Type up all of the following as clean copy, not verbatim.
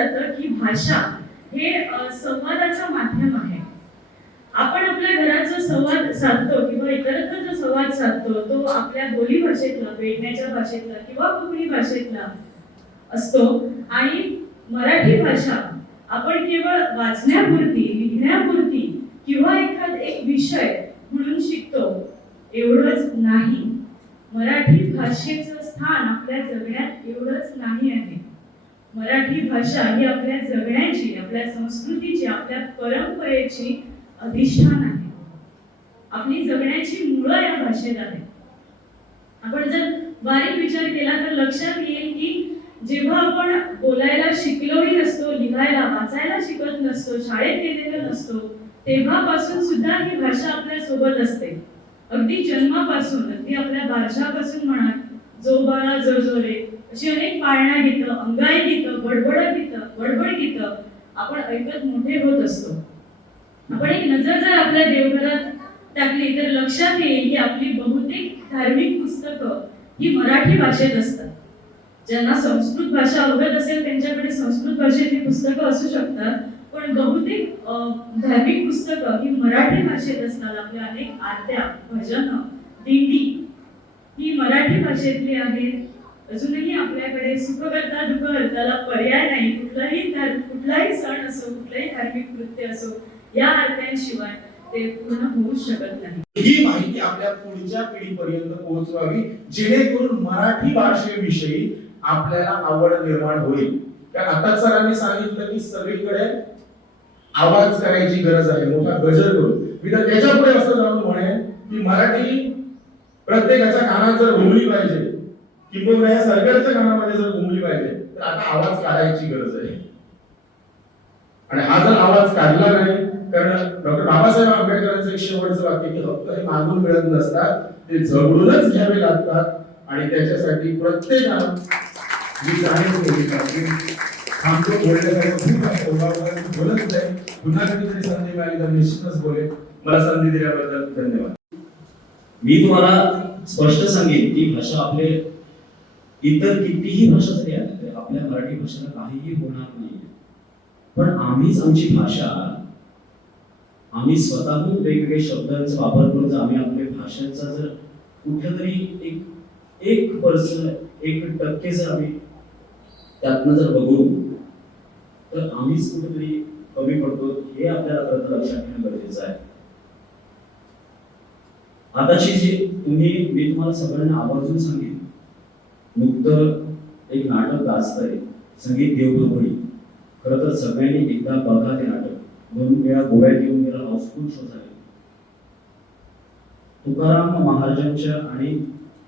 जातं की भाषा हे संवादाचं माध्यम आहे. आपण आपल्या घरात जो संवाद साधतो किंवा इतरत्र जो संवाद साधतो तो आपल्या बोली भाषेतला, पेडण्याच्या भाषेतला किंवा कोकणी भाषेतला असतो. आणि मराठी भाषा आपण केवळ वाचण्यापुरती, लिहिण्यापुरती किंवा एक विषय म्हणून शिकतो एवढंच नाही. मराठी भाषेचं स्थान आपल्या जगण्यात एवढंच नाही आहे. मराठी भाषा ही आपल्या जगण्याची, आपल्या संस्कृतीची, आपल्या परंपरेची अधिष्ठान आहे. आपली जगण्याची मुळं या भाषेत आहेत. आपण जर बारीक विचार केला तर लक्षात येईल की जेव्हा आपण बोलायला शिकलोही नसतो, लिहायला वाचायला शिकत नसतो, शाळेत गेलेलो नसतो, तेव्हापासून सुद्धा ही भाषा आपल्या सोबत असते. अगदी जन्मापासून, अगदी आपल्या बारशापासून म्हणा, जो बाळा जो जो रे अशी अनेक पाळणा गीतं, अंगाई गीतं, बडबड गीतं आपण ऐकत मोठे होत असतो. आपण एक नजर जर आपल्या देवघरात टाकली तर लक्षात येईल की आपली बहुतेक धार्मिक पुस्तकं ही मराठी भाषेत असतात. ज्यांना संस्कृत भाषा अवगत असेल त्यांच्याकडे संस्कृत भाषेतली पुस्तकं असू शकतात, पण बहुतेक धार्मिक पुस्तकं ही मराठी भाषेत असतात. आपल्या अनेक आरत्या, भजनं, दिंडी ही मराठी भाषेतली आहेत. अजूनही आपल्याकडे सुख करता दुःख करताला पर्याय नाही. कुठलाही सण असो, कुठलाही धार्मिक कृत्य असो, या आरत्यांशिवाय ते पूर्ण होऊ शकत नाही. ही माहिती आपल्या पुढच्या पिढीपर्यंत पोहोचवावी, जेणेकरून मराठी भाषेविषयी आपल्याला आवड निर्माण होईल. कारण आता सरांनी सांगितलं की सगळीकडे आवाज करायची गरज आहे, मोठा गजर करू. मी तर त्याच्या पुढे असं जाऊन म्हणेन की मराठी प्रत्येकाच्या कानात जर घुमली पाहिजे, किंवा या सरकारच्या कानामध्ये जर घुमली पाहिजे, तर आता आवाज काढायची गरज आहे. आणि हा जर आवाज काढला नाही, कारण डॉक्टर बाबासाहेब आंबेडकरांचं एक शेवटचं वाक्य की हक्क हे मागून मिळत नसतात, ते जवळूनच घ्यावे लागतात. आणि त्याच्यासाठी प्रत्येकानं जी जाणीव केली पाहिजे. थांबतो बोलण्यासाठी खूप आहे, बोलत नाही. पुन्हा कधीतरी संधी मिळाली तर निश्चितच बोलेल. मला संधी दिल्याबद्दल धन्यवाद. मी तुम्हाला स्पष्ट सांगेन की भाषा आपले इतर कितीही भाषा जरी आहेत, आपल्या मराठी भाषेला काहीही होणार नाही. पण आम्हीच आमची भाषा, आम्ही स्वतःहून वेगवेगळे शब्दांचा वापर करून जर आम्ही आपल्या भाषेचा जर कुठेतरी 1% जर आम्ही त्यातनं जर बघू तर आम्हीच कुठेतरी कमी पडतो. हे आपल्याला खरं लक्षात घेणं गरजेचं आहे. आताची जी मी तुम्हाला सगळ्यांना आवर्जून सांगेन, नुकतं एक नाटक गाजतंय, संगीत देवभोळी. खरं तर सगळ्यांनी एकदा बघा ते नाटक. 2 वेळा गोव्यात येऊन गेला, हाऊसफुल शो झाले. तुकाराम महाराजांच्या आणि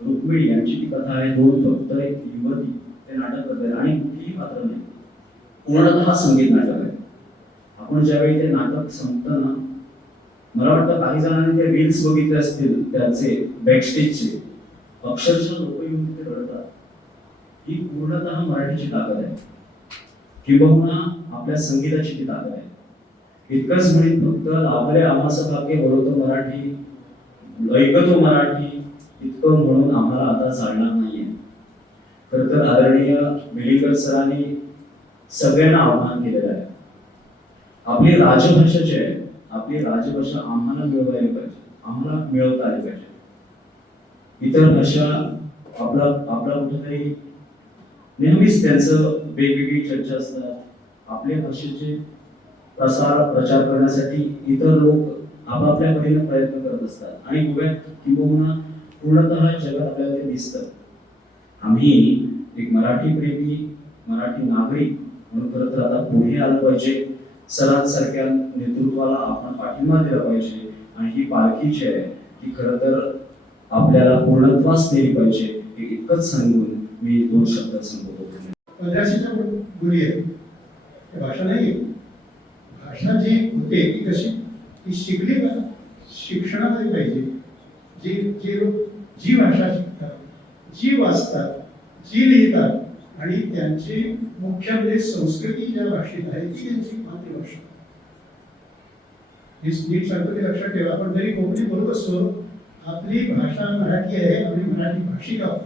रुक्मिणी यांची ती कथा आहे. 2 भक्त, एक युवती ते नाटक करतात आणि कुठलीही पात्र नाही, पूर्णतः संगीत नाटक आहे. आपण ज्यावेळी ते नाटक संपतं ना, मला वाटतं काही जणांनी ते रील्स बघितले असतील त्याचे बॅकस्टेजचे, अक्षरशः लोक येऊन तिथे रडतात. ही पूर्णतः मराठीची ताकद आहे, किंबहुना आपल्या संगीताची ती ताकद आहे. इतकंच म्हणून फक्त लाभले आम्हास भाग्य बोलतो मराठी, ऐकतो मराठी, इतकं म्हणून आम्हाला आता चालणार नाहीये. खरं तर आदरणीय मेलीकर सरांनी सगळ्यांना आव्हान केलेलं आहे. आपली राजभाषा जी आहे, आपली राजभाषा आम्हाला मिळवायला पाहिजे, आम्हाला मिळवता आली पाहिजे. इतर भाषा आपला कुठेतरी नेहमीच त्यांचं वेगवेगळी चर्चा असतात. आपल्या भाषेचे प्रचार करण्यासाठी इतर लोक आपापल्या परीने प्रयत्न करत असतात आणि गोव्यात किंबहुना पूर्णतः जगात आपल्याला ते दिसतं. आम्ही एक मराठी प्रेमी, मराठी नागरिक म्हणून खरं तर आता पुढे आलं पाहिजे. सरांसारख्या नेतृत्वाला आपण पाठिंबा दिला पाहिजे आणि ही पालखी जी आहे ती खरं तर आपल्याला पूर्णत्वास नेली पाहिजे. हे इतकंच सांगून मी 2 शब्द संपवतो. 1500च्या बोली आहे, भाषा नाही. भाषा जी होते ती कशी, ती शिकली का शिक्षणामध्ये पाहिजे. जे लोक जी भाषा शिकतात, जी वाचतात, जी लिहितात आणि त्यांची मुख्य म्हणजे संस्कृती ज्या भाषेत आहे ती त्यांची मातृभाषा. हे नीट सांगतो ते लक्षात ठेवा. आपण जरी कोकणी बोलत असतो, आपली भाषा मराठी आहे, आम्ही मराठी भाषिक आहोत.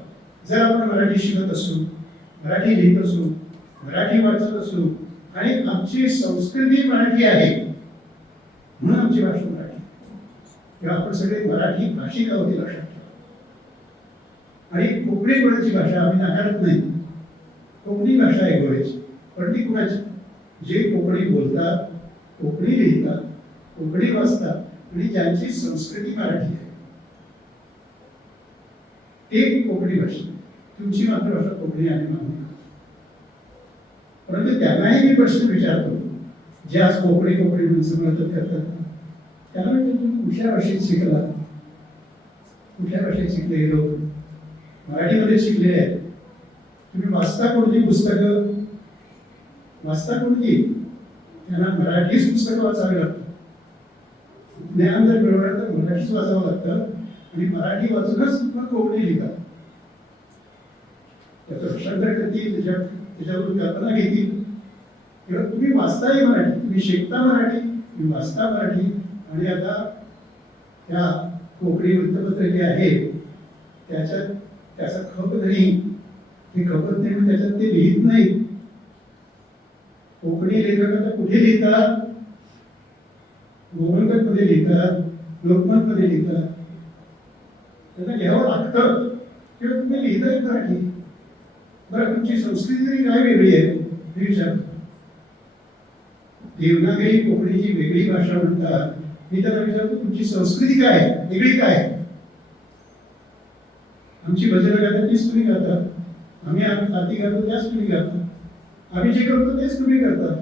जर आपण मराठी शिकत असू, मराठी लिहित असू, मराठी वाचत असू, आणि आमची संस्कृती मराठी आहे म्हणून आमची भाषा मराठी. तेव्हा आपण सगळे मराठी भाषिक आहोत हे लक्षात ठेवा. आणि कोकणी कोणाची भाषा आम्ही नाकारत नाही. कोकणी भाषा आहे गोव्याची, पण ती कुणाची? जे कोकणी बोलतात, कोकणी लिहितात, कोकणी वाचतात आणि ज्यांची संस्कृती मराठी आहे ते कोकणी भाषा. तुमची मातृभाषा कोकणी आहे म्हणून. परंतु त्यांनाही मी प्रश्न विचारतो, जे आज कोकणी म्हणून समर्थन करतात, त्यांना म्हणतो तुम्ही कुठल्या भाषेत शिकला? कुठल्या भाषेत शिकले हे लोक? मराठीमध्ये शिकलेले आहेत. तुम्ही वाचता कोणती पुस्तकं? वाचता कोणती? त्यांना मराठीच पुस्तकं वाचावी लागतात. ज्ञान जर मिळवलं तर मराठीच वाचावं लागतं आणि मराठी वाचूनच मग कोकणी लिहितात. त्याचं भाषांतर करतील, त्याच्यावरून कल्पना घेतील. किंवा तुम्ही वाचताही मराठी, तुम्ही शिकता मराठी, तुम्ही वाचता मराठी. आणि आता त्या कोकणी वृत्तपत्र जे आहे त्याच्यात त्याचा खप नाही, हे खपत नाही म्हणून त्याच्यात ते लिहित नाही. कोकणी लेखक आता कुठे लिहितात? गोमंतक मध्ये लिहितात, लोकमत मध्ये लिहितात. त्यांना लिहावं लागतं किंवा तुम्ही लिहिताय मराठी. बरं, तुमची संस्कृती तरी काय वेगळी आहे हे विचारतो. देवनागरी कोकणीची वेगळी भाषा म्हणतात. मी त्यांना विचारतो तुमची संस्कृती काय आहे, वेगळी काय आहे? आमची भजनं गातात तीच तुम्ही गाता, आम्ही आरती गातो त्याच तुम्ही गाता, आम्ही जे करतो तेच तुम्ही करता.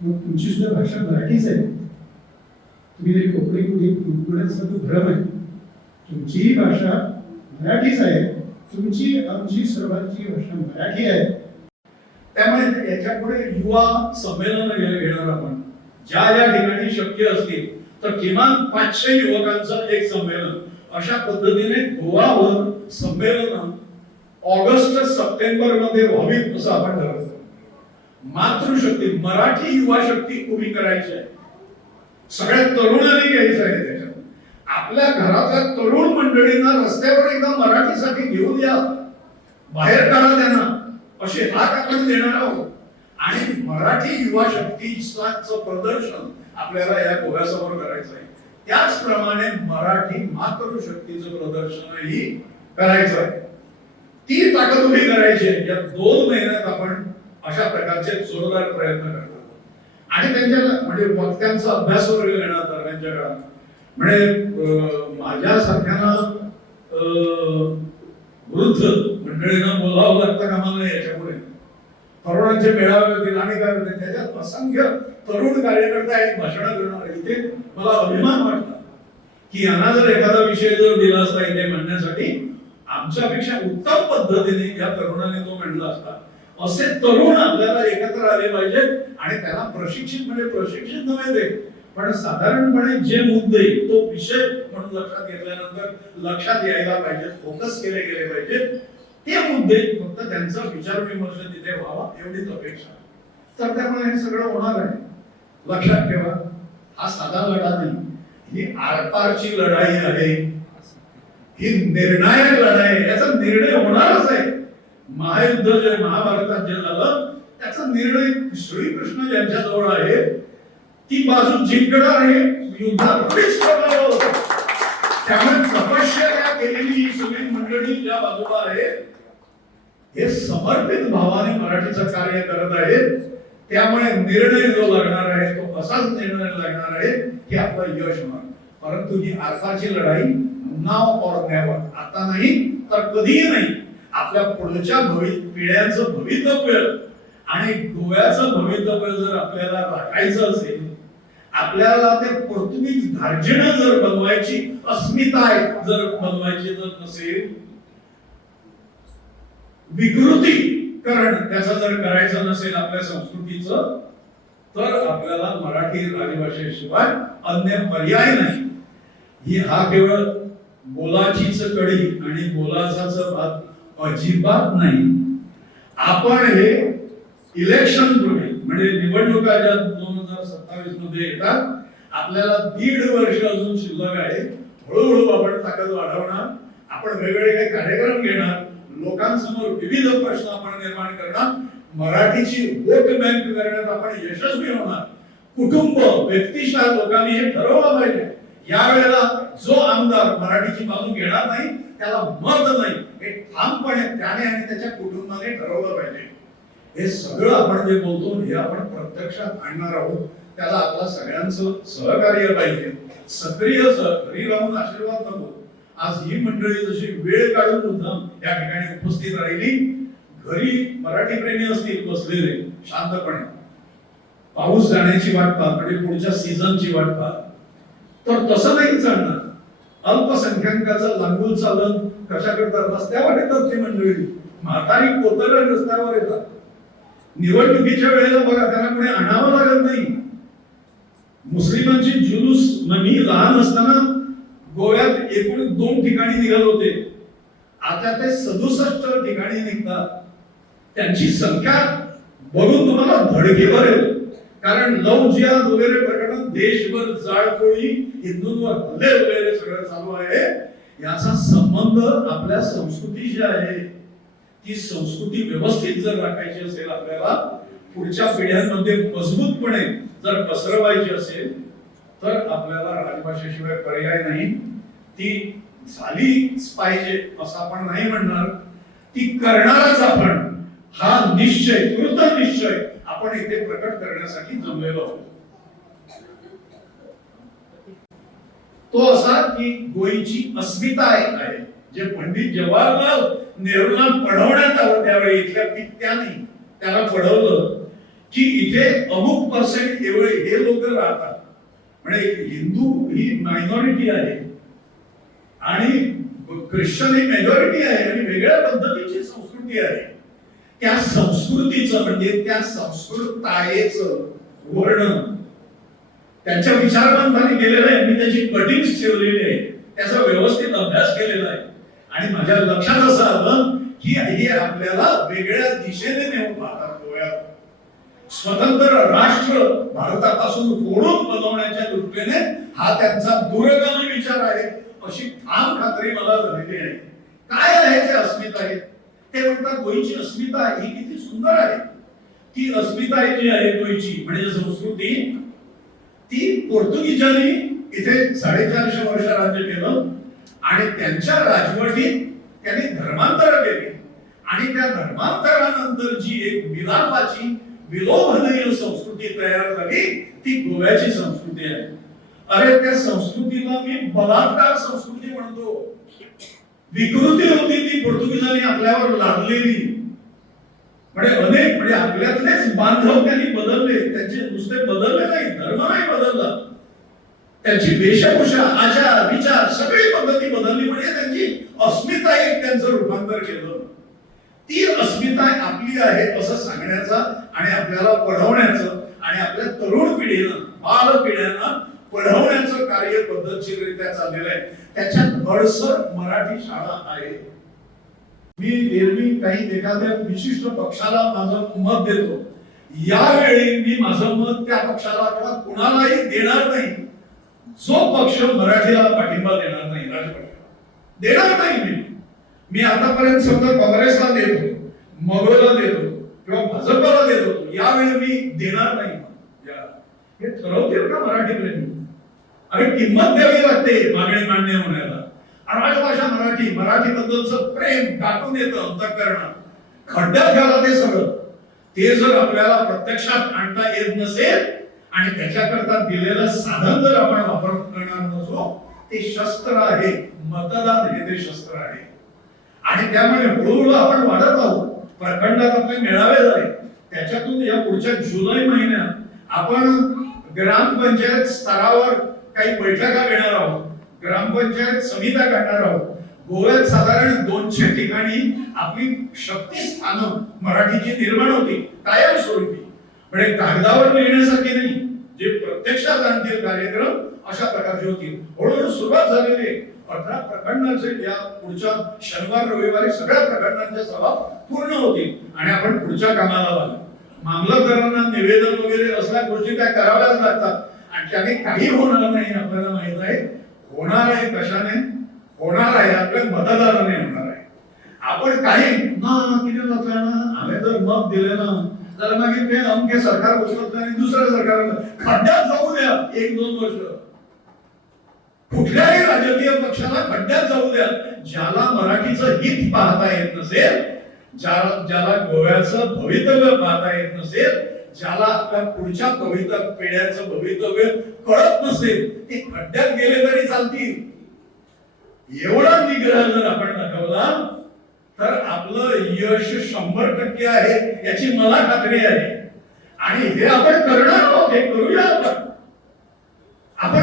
मग तुमची सुद्धा भाषा मराठीच आहे. तुम्ही जरी कोकणी बोलण्याचा तो भ्रम आहे. तुमचीही भाषा मराठीच आहे. तुमची आमची सर्वांची भाषा मराठी आहे. त्यामुळे याच्यापुढे युवा संमेलन घेणार आपण. ज्या ठिकाणी शक्य असतील तर किमान 500 युवकांचं एक संमेलन अशा पद्धतीने गोवावर संमेलन ऑगस्ट सप्टेंबर मध्ये व्हावीत असं आपण ठरवतो. मातृशक्ती, मराठी युवा शक्ती उभी करायची आहे. सगळ्या तरुणांनी घ्यायचं आहे. त्याच्यात आपल्या घरातल्या तरुण मंडळींना रस्त्यावर एकदा मराठीसाठी घेऊन या, बाहेर काढा त्यांना, असे हात आपण देणार आहोत. आणि मराठी युवा शक्तीचं प्रदर्शन आपल्याला या गोव्यासमोर करायचं आहे. त्याचप्रमाणे मराठी मातृशक्तीचं प्रदर्शनही करायचं आहे. ती ताकद उभी करायची आहे. या 2 महिन्यात आपण अशा प्रकारचे जोरदार प्रयत्न करतो. आणि त्यांच्या म्हणजे वक्त्यांचा अभ्यास वर्ग घेणार दरम्यानच्या काळात. म्हणजे माझ्यासारख्याला वृद्ध मंडळींना बोलावं लागतं कामा नाही. याच्यापुढे तरुणांचे मेळावे होतील आणि काय होते, त्याच्यात असंख्य तरुण कार्यकर्ते आहेत भाषण करणार. इथे मला अभिमान वाटला की यांना जर एखादा विषय जर दिला असता इथे म्हणण्यासाठी, आमच्यापेक्षा उत्तम पद्धतीने या तरुणांनी तो म्हणला असता. असे तरुण आपल्याला एकत्र आले पाहिजेत आणि त्याला प्रशिक्षित म्हणजे प्रशिक्षित नव्हे ते, पण साधारणपणे जे मुद्दे तो विषय म्हणून लक्षात घेतल्यानंतर लक्षात यायला पाहिजेत, फोकस केले गेले पाहिजेत ते मुद्दे, फक्त त्यांचा विचार विमर्श तिथे व्हावा एवढीच अपेक्षा. तर त्यामुळे हे सगळं होणार आहे. लक्षात ठेवा, हा साधा लढा नाही, ही आरपारची लढाई आहे. ही निर्णायक लढाई, याचा निर्णय होणारच आहे. महायुद्ध जे महाभारतात जे झालं त्याचा निर्णय श्रीकृष्ण ज्यांच्याजवळ आहे ती बाजू जिंकणार आहे. युद्धापूर्वीच ठरलेलं होतं. त्यामुळे तपश्चर्या केलेली ही सगळी मंडळी ज्या बाजूला आहे हे समर्पित भावाने मराठीचं कार्य करत आहेत. त्यामुळे निर्णय जो लागणार आहे तो असाच निर्णय लागणार आहे की आपलं यश होणार. परंतु ही आरपारची लढाई नाव और नेवर, आता नाही तर कधीही नाही. आपल्या पुढच्या पिढ्यांचं भवितव्य आणि गोव्याचं भवितव्य जर आपल्याला राखायचं असेल, आपल्याला ते पोर्तुगीज धार्जिणं जर बनवायची, अस्मिता जर बनवायची जर नसेल, विकृतीकरण त्याचं जर करायचं नसेल आपल्या संस्कृतीचं, तर आपल्याला मराठी राजभाषेशिवाय अन्य पर्याय नाही. हा केवळ बोलाचीच कडी आणि बोलाचाच भात अजिबात नाही. आपण हे इलेक्शन पूर्वी म्हणजे निवडणुका ज्या 2027 मध्ये येतात, आपल्याला 1.5 वर्ष अजून शिल्लक आहे. हळूहळू आपण ताकद वाढवणार, आपण वेगवेगळे काही कार्यक्रम घेणार, लोकांसमोर विविध प्रश्न आपण निर्माण करणार मराठीची वोट बँक करण्यात आपण यशस्वी होणार. कुटुंब व्यक्तिशः लोकांनी हे ठरवलं पाहिजे. यावेळेला जो आमदार मराठीची बाजू घेणार नाही त्याला मत नाही हे ठामपणे त्याने आणि त्याच्या कुटुंबाने ठरवलं पाहिजे. हे सगळं आपण जे बोलतो हे आपण प्रत्यक्षात आणणार आहोत. त्याला आपला सगळ्यांचं सहकार्य पाहिजे. सक्रिय घरी राहून आशीर्वाद नको. आज ही मंडळी जशी वेळ काढून मुद्दाम या ठिकाणी उपस्थित राहिली. घरी मराठी प्रेमी असतील बसलेले शांतपणे पाऊस जाण्याची वाट पाहत म्हणजे पुढच्या सीझनची वाट पाहत, तर तसं नाही चालणार. अल्पसंख्याकाचं लांगूल चालन कशा करतात रस्त्यावर येतात ती मंडळी. म्हातारी कोतर रस्त्यावर येतात. निवडणुकीच्या वेळेला बघा त्यांना कोणी आणावं लागत नाही. मुस्लिमांची जुलूस मी लहान असताना गोव्यात एकूण 2 ठिकाणी निघाले होते. आता ते 67 ठिकाणी निघतात. त्यांची संख्या बघून तुम्हाला धडकी भरेल. कारण लव जिहाद वगैरे प्रकरण देशभर जाळपोळी हिंदूंवर हल्ले वगैरे सगळं चालू आहे. याचा संबंध आपल्या संस्कृतीशी आहे. ती संस्कृती व्यवस्थित जर राखायची असेल आपल्याला पुढच्या पिढ्यांमध्ये मजबूतपणे जर पसरवायची असेल तर आपल्याला राजभाषेशिवाय पर्याय नाही. ती झालीच पाहिजे असं आपण नाही म्हणणार. ती करणारच आपण. हा निश्चय कृत निश्चय आपण इथे प्रकट करण्यासाठी जमलेलो आहोत. तो असा की गोयची अस्मिता एक आहे. जे पंडित जवाहरलाल नेहरूंना पढवण्यात आलं त्यावेळी इथल्या पित्याने त्याला पढवलं की इथे अमुक पर्सेंट एवढे हे लोक राहतात. म्हणजे हिंदू ही मायनॉरिटी आहे आणि ख्रिश्चन ही मेजॉरिटी आहे आणि वेगळ्या पद्धतीची संस्कृती आहे. त्या संस्कृतीचं म्हणजे त्या संस्कृतायेचं वर्णन त्यांच्या विचारवंतांनी केलेलं आहे. मी त्याची कटिंग्स ठेवलेली आहे. त्याचा व्यवस्थित अभ्यास केलेला आहे आणि माझ्या लक्षात असं आलं की हे आपल्याला वेगळ्या दिशेने नेऊन पाहतात. गोव्यात स्वतंत्र राष्ट्र भारतापासून फोडून बनवण्याच्या दृष्टीने हा त्यांचा दूरगामी विचार आहे अशी ठाम खात्री मला झालेली आहे. काय आहे ते अस्मिता आहे. ते म्हणतात गोयची अस्मिता ही किती सुंदर आहे. ती अस्मिता जी आहे गोयची म्हणजे संस्कृती ती पोर्तुगीजांनी इथे 450 वर्ष राज्य केलं आणि त्यांच्या राजवटीत त्यांनी धर्मांतर केले आणि त्या धर्मांतरानंतर जी एक विलापाची विलोभनीय संस्कृती तयार झाली ती गोव्याची संस्कृती आहे. अरे त्या संस्कृतीला मी बलात्कार संस्कृती म्हणतो. विकृती होती ती पोर्तुगीजांनी आपल्यावर लादलेली. म्हणजे अनेक म्हणजे आपल्यातलेच बांधव त्यांनी बदलले. त्यांचे नुसते बदलले नाही, धर्म नाही बदलला. त्यांची वेशभूषा आचार विचार सगळी पद्धती बदलली. म्हणजे त्यांची अस्मिता एक त्यांचं रूपांतर केलं. ती अस्मिता आपली आहे असं सांगण्याचा आणि आपल्याला पढवण्याचं आणि आपल्या तरुण पिढीनं बाल पिढ्यांना पढवण्याचं कार्य पद्धतशीररित्या चाललेलं आहे. त्याच्यात अडसर मराठी शाळा आहे. मी एरवी काही एखाद्या विशिष्ट पक्षाला माझं मत देतो. यावेळी मी माझं मत त्या पक्षाला किंवा कुणालाही देणार नाही जो पक्ष मराठीला पाठिंबा देणार नाही. राजपक्षाला देणार नाही. मी आतापर्यंत समजा काँग्रेसला देत होतो, मगोला देत होतो किंवा भाजपला देत होतो. यावेळी मी देणार नाही. हे ठरवतील का मराठी प्रेमी? अरे किंमत द्यावी लागते मागणी मान्य होण्याला. राजभाषा मराठी मराठीबद्दलचं प्रेम दाटून येतं अंतःकरणात. खड्ड्यात घाला ते सगळं. ते जर आपल्याला प्रत्यक्षात आणता येत नसेल आणि त्याच्याकरता दिलेलं साधन जर आपण वापर करणार नसो ते शस्त्र आहे. मतदान हे ते शस्त्र आहे आणि त्यामुळे हळूहळू आपण वाढत आहोत. प्रखंडात आपले मेळावे झाले. त्याच्यातून या पुढच्या जुलै महिन्यात आपण ग्रामपंचायत स्तरावर काही बैठका घेणार आहोत. ग्रामपंचायत समित्या काढणार आहोत. गोव्यात साधारण 200 ठिकाणी आपली शक्तिस्थानं मराठीची निर्माण होती कायमस्वरूपी. म्हणजे कागदावर लिहिण्यासारखी नाही, जे प्रत्यक्षात आणतील कार्यक्रम अशा प्रकारचे होतील. हळूहळू सुरुवात झालेली आहे. 18 प्रखंडाचे या पुढच्या शनिवार रविवारी सगळ्या प्रखंडांच्या सभा पूर्ण होतील आणि आपण पुढच्या कामाला लागलो. मामलतदारांना निवेदन वगैरे असल्या गोष्टी त्या कराव्याच लागतात आणि त्याने काही होणार नाही. आपल्याला माहित आहे होणार आहे कशाने होणार आहे. आपल्या मतदाराने होणार आहे. आपण काही ना किती जातला ना आम्ही जर मत दिले ना तर मागीर ते अमके सरकार बसत नाही दुसऱ्या सरकार खड्ड्यात जाऊ द्या 1-2 वर्ष. कुठल्याही राजकीय पक्षाला खड्ड्यात जाऊ द्या. ज्याला मराठीचं हित पाहता येत नसेल, ज्याला गोव्याचं भवितव्य पाहता येत नसेल, ज्याला आपल्या पुढच्या पिढ्यांचं भवितव्य कळत नसेल, ते खड्ड्यात गेले तरी चालतील. एवढा निग्रह जर आपण दाखवला तर आपलं यश 100% आहे याची मला खात्री आहे. आणि हे आपण करणार आहोत, हे करूया आपण. आपण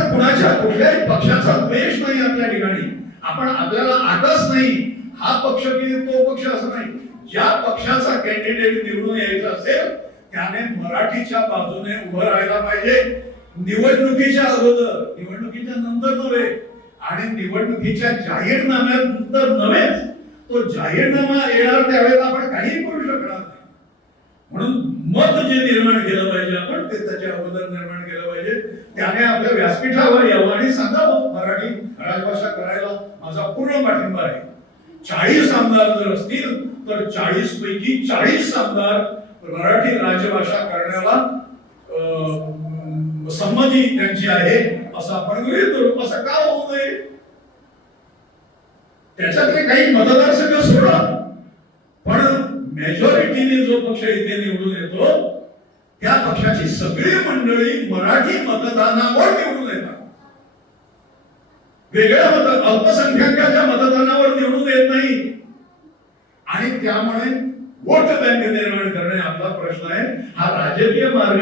कुठल्याही पक्षाचा द्वेष नाही आपल्या ठिकाणी. आपण आपल्याला आटच नाही हा पक्ष की तो पक्ष असं नाही. ज्या पक्षाचा कॅन्डिडेट निवडून यायचा असेल त्याने मराठीच्या बाजूने उभं राहायला पाहिजे. निवडणुकीच्या अगोदर, निवडणुकीच्या नंतर नव्हे आणि निवडणुकीच्या जाहीरनाम्यानंतर नव्हेच. तो जाहीरनामा येणार त्यावेळेला आपण काहीही करू शकणार नाही. म्हणून मत जे निर्माण केलं पाहिजे आपण ते त्याच्या अगोदर निर्माण केलं पाहिजे. त्याने आपल्या व्यासपीठावर यावं आणि सांगावं मराठी राजभाषा करायला माझा पूर्ण पाठिंबा आहे. 40 आमदार जर असतील तर 40 पैकी 40 आमदार मराठी राजभाषा करण्याला संमती त्यांची आहे असं आपण गृहीत धरू. असं का होऊ नये? त्याच्यातले काही मतदारसंघ सोडा, पण मेजॉरिटीने जो पक्ष इथे निवडून येतो त्या पक्षाची सगळी मंडळी मराठी मतदानावर निवडून येतात. वेगळ्या अल्पसंख्याकाच्या मतदानावर निवडून येत नाही. आणि त्यामुळे वोट बँक निर्माण करणे आपला प्रश्न आहे. हा राजकीय मार्ग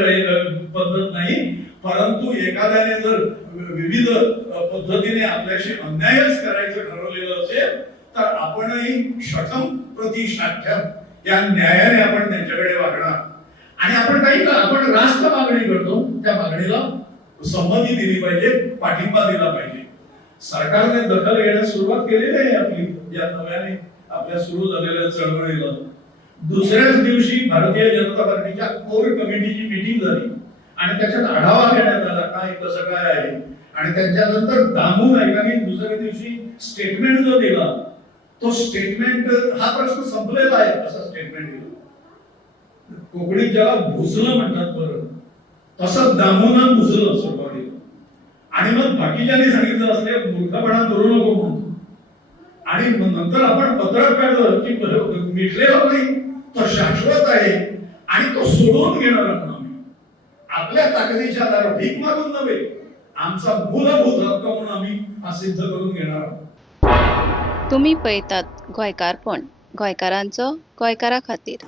पद्धत नाही. परंतु एखाद्याने जर विविध पद्धतीने आपल्याशी अन्यायच करायचं ठरवलेलं असेल तर आपणही शठम प्रति शाठ्यम या न्यायाने आपण त्यांच्याकडे वागणार. आणि आपण रास्त मागणी करतो त्या मागणीला संमती दिली पाहिजे, पाठिंबा दिला पाहिजे. सरकारने दखल घेण्यास सुरुवात केलेली आहे आपली या नव्याने आपल्या सुरू झालेल्या चळवळीला. दुसऱ्याच दिवशी भारतीय जनता पार्टीच्या कोर कमिटीची मीटिंग झाली आणि त्याच्यात आढावा घेण्यात आला काय कसं काय आहे. आणि त्याच्यानंतर दामू नाईकांनी दुसऱ्या दिवशी स्टेटमेंट जो दिला तो स्टेटमेंट हा प्रश्न संपलेला आहे असं स्टेटमेंट दिलं. कोकणीत ज्याला भुजलं म्हणतात बरं तसं दामूनं भुजलं सरकारने. आणि मग बाकीच्यांनी सांगितलं असले मूर्खपणा करू नको म्हणून. आणि नंतर आपण पत्रक काढलं की मिटलेलं नाही तो शाश्वत आहे आणि तो सोडून घेणार आपण. आपल्या ताकदीच्या आधारावर भीक मागून नव्हे, आमचा मूलभूत हक्क म्हणून आम्ही हा सिद्ध करून घेणार आहोत. तुम्ही पळयतात गोंयकारपण, गोंयकारांचो गोंयकारा खातीर.